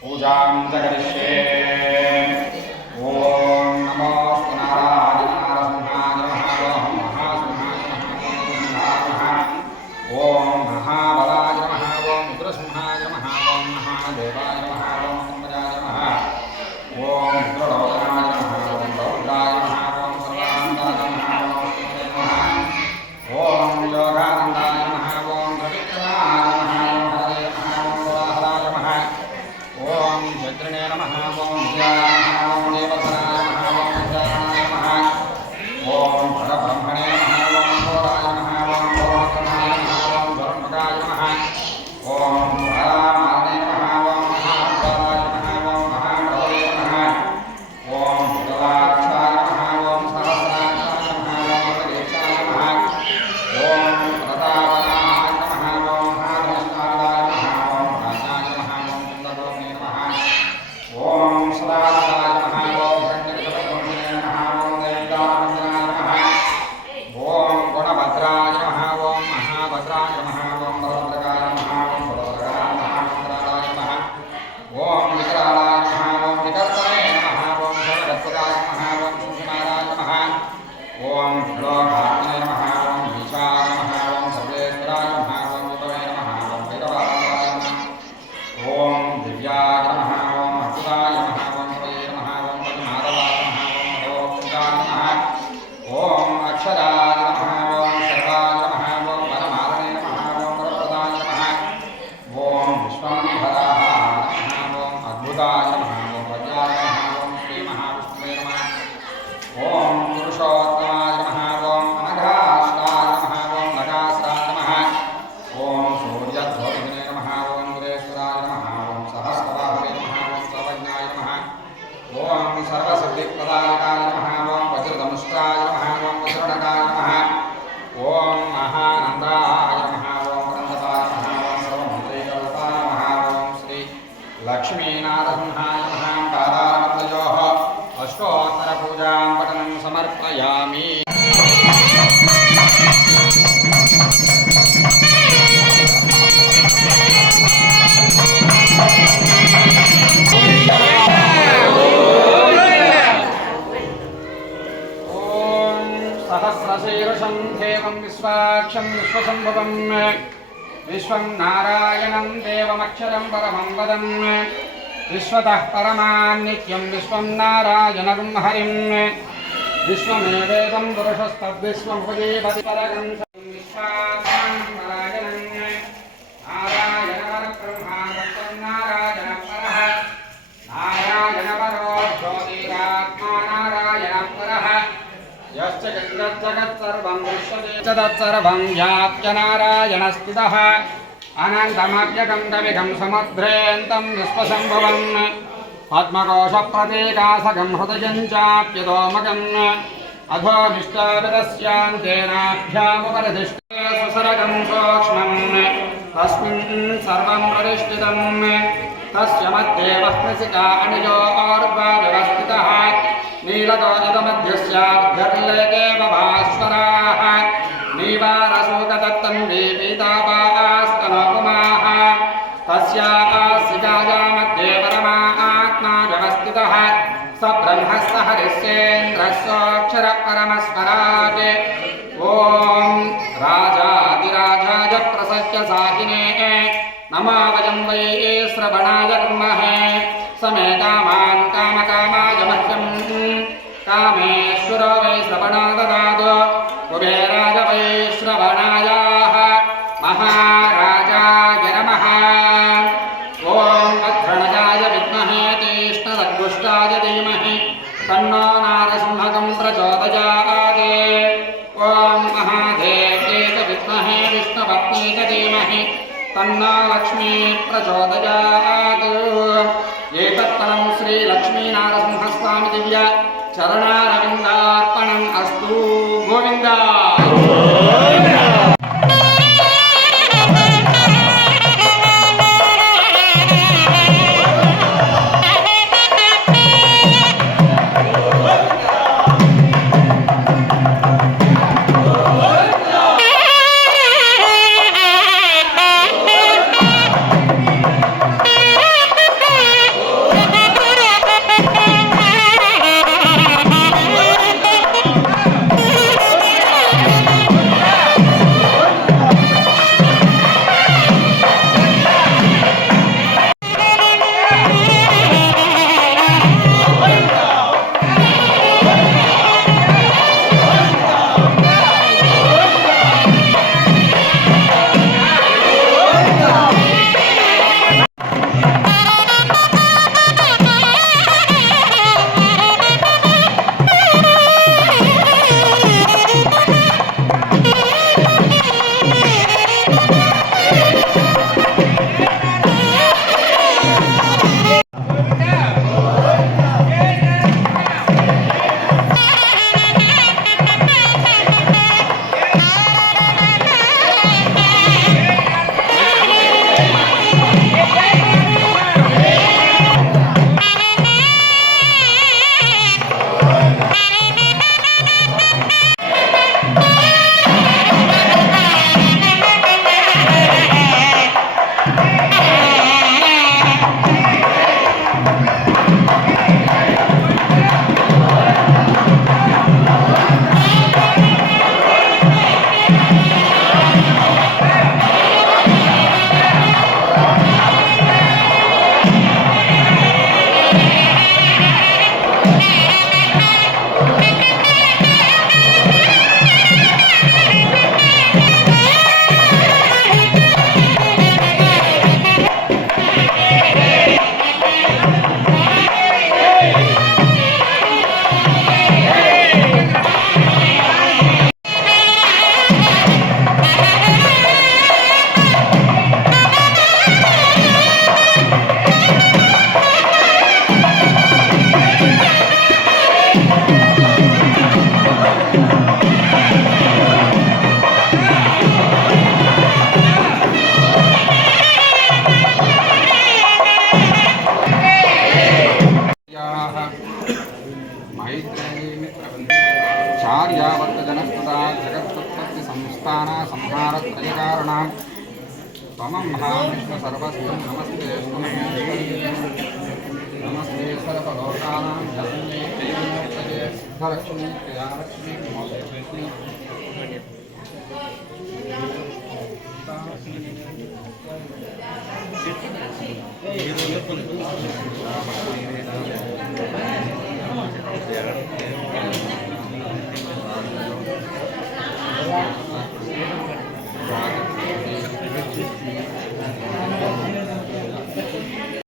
पूजां जगरिष्ये। ओम नमो नारायणाय नमः। ओम महाबलाय नमः। ओम उग्रसिंहाय नमः। ओम महादेवाय नमः। ओम कुंभराय नमः। ओम रुद्रलोचनाय नमः। ओम रौद्राय नमः। ओम सर्वानंदाय नमः। ओम योगानंदाय नमः। ओम त्रिविक्रमाय नमः। ओम हराय नमः। ओम चैत्रने नमः। ओम विद्याय नमः। ओम देवसनाय नमः। ओम विद्यानाय नमः। ओम परब्रह्मणे नमः। ओम घोराय नमः। ओम घोरकर्णाय नमः। ओम धर्मकाय नमः। ओम बालामालने नमः। ओम महाद्वाराय नमः। ओम महाप्रभवे नमः। ओम भूतलाक्षाय नमः। ओम सहस्राक्षाय नमः। ओम प्रदेशाय नमः। ओम प्रतापनाय नमः। ओम महाधनिष्ठाय नमः। ओम राजाय नमः। ओम चन्द्रगोपने नमः। ओम सदाशिवाय नमः। ओम हिरण्यकशिपुर्मुने नमः। ओम दैत्यानन्दनाय नमः। ओम गुणभद्राय नमः। ओम महाभद्राय नमः। ओम बलभद्राय नमः। ओम बलभद्राय नमः। ओम विकरालाय नमः। ओम विकरालाय नमः। ओम विकर्तने नमः। ओम सर्वगत्पदाय नमः। ओम सुषमाराय नमः। ओम लोकात्मने नमः। ओम ईशाय नमः। ओम सर्वेश्वराय नमः। ओम विभवे नमः। ओम भैरवाय नमः। ओम दिव्याय नमः। ओम अच्युताय नमः। ओम हरये नमः। ओम पद्माधवाय नमः। ओम मधोक्षजाय नमः। ओम अक्षराय नमः। ओम सर्वाय नमः। ओम वनमालने नमः। ओम वरप्रदाय नमः। ओम विश्वम्भराय नमः। ओम अद्भुताय नमः। ओम वज्राय नमः। ओम श्रीमहाविष्णवे नमः। ओम पुरुषोत्तमाय नमः। ओम अनघास्ताय नमः। ओम नगास्ताय नमः। ओम सूर्यध्वजने नमः। ओम गुरेश्वराय नमः। ओम सहस्रबाहवे नमः। ओम सर्वज्ञाय नमः। ओम सर्वसिद्धिप्रदायकाय नमः। ओम वज्रधनुष्टाय नमः। ओम वज्रणकाय नमः। ओम महानन्दाय नमः। ओम वरन्दताय नमः। ओम सर्वमन्त्रिकल्पाय नमः। ओम श्री लक्ष्मीनारसिंहाय नमः। पादारविन्दयोः अष्टोत्तरपूजां पठनं समर्पयामि। ओम सहस्रशीर्षं देवं विश्वाक्षं विश्वसम्भवं विश्वं नारायणं देवमक्षरं परमं वदं विश्वतः परमान् नित्यं विश्वं नारायणं हरिं विश्वमेवेदं पुरुषस्तद्विश्वं पुजीवति परगं विश्वात्मानं नारायणं नारायणपरब्रह्मा तत्त्वं नारायणः परः नारायणपरो ज्योतिरात्मा नारायणः परः यश्च जगत्सर्वं दृश्यते च तत्सर्वं व्याप्य नारायणस्थितः अनन्तमव्यगण्डविघं समुद्रेऽन्तं विश्वसम्भवं पद्मकोशप्रतीकासकं हृदयं चाप्यतोमकम् अधोनिष्ठापितस्यान्तेनाभ्यामुपरिधिष्ठे सुसरगं सूक्ष्मं तस्मिन् सर्वं प्रतिष्ठितं तस्य मध्ये वह्निशिखा अणिजोर्व्यवस्थितः नीलतोजितमध्यस्याद्गर्लेकेव भास्वराः नीवारशोकदत्तन्वी पीतापास्तनोपमाः तस्याः शिखाया मध्ये परमात्मा व्यवस्थितः स ब्रह्मः स हरिश्चेन्द्रः सोऽक्षरः परमस्वराट् ॐ राजाधिराजाय प्रसह्य साहिने नमो वयं वै श्रवणाय कुर्महे समे कामान् कामकामाय मह्यं कामेश्वरो वै श्रवणो ददातु कुबेराय वै श्रवणायाः महाराजाय नमः ॐ अध्रणजाय विद्महे तीक्ष्णदग्गुष्टाय धीमहि तन्नो नारसिंहकं प्रचोदयात् ॐ महादेव्यै च विद्महे विष्णुपत्न्यै च धीमहि तन्नो लक्ष्मी प्रचोदयात् एतत्फलं श्रीलक्ष्मीनारसिंहस्वामी दिव्य चरणारविन्दार्पणम् अस्तु गोविन्द। चार्यावर्तजनस्तदा जगत्पत्तिसंस्थाना संहारत्रयकारणा त्वमं महाविष्णुसर्वस्वं नमस्ते नमस्ते सर्वलोकानां जनन्ये जयमूर्तये सिद्धलक्ष्मी क्रियालक्ष्मी नमोऽस्तुते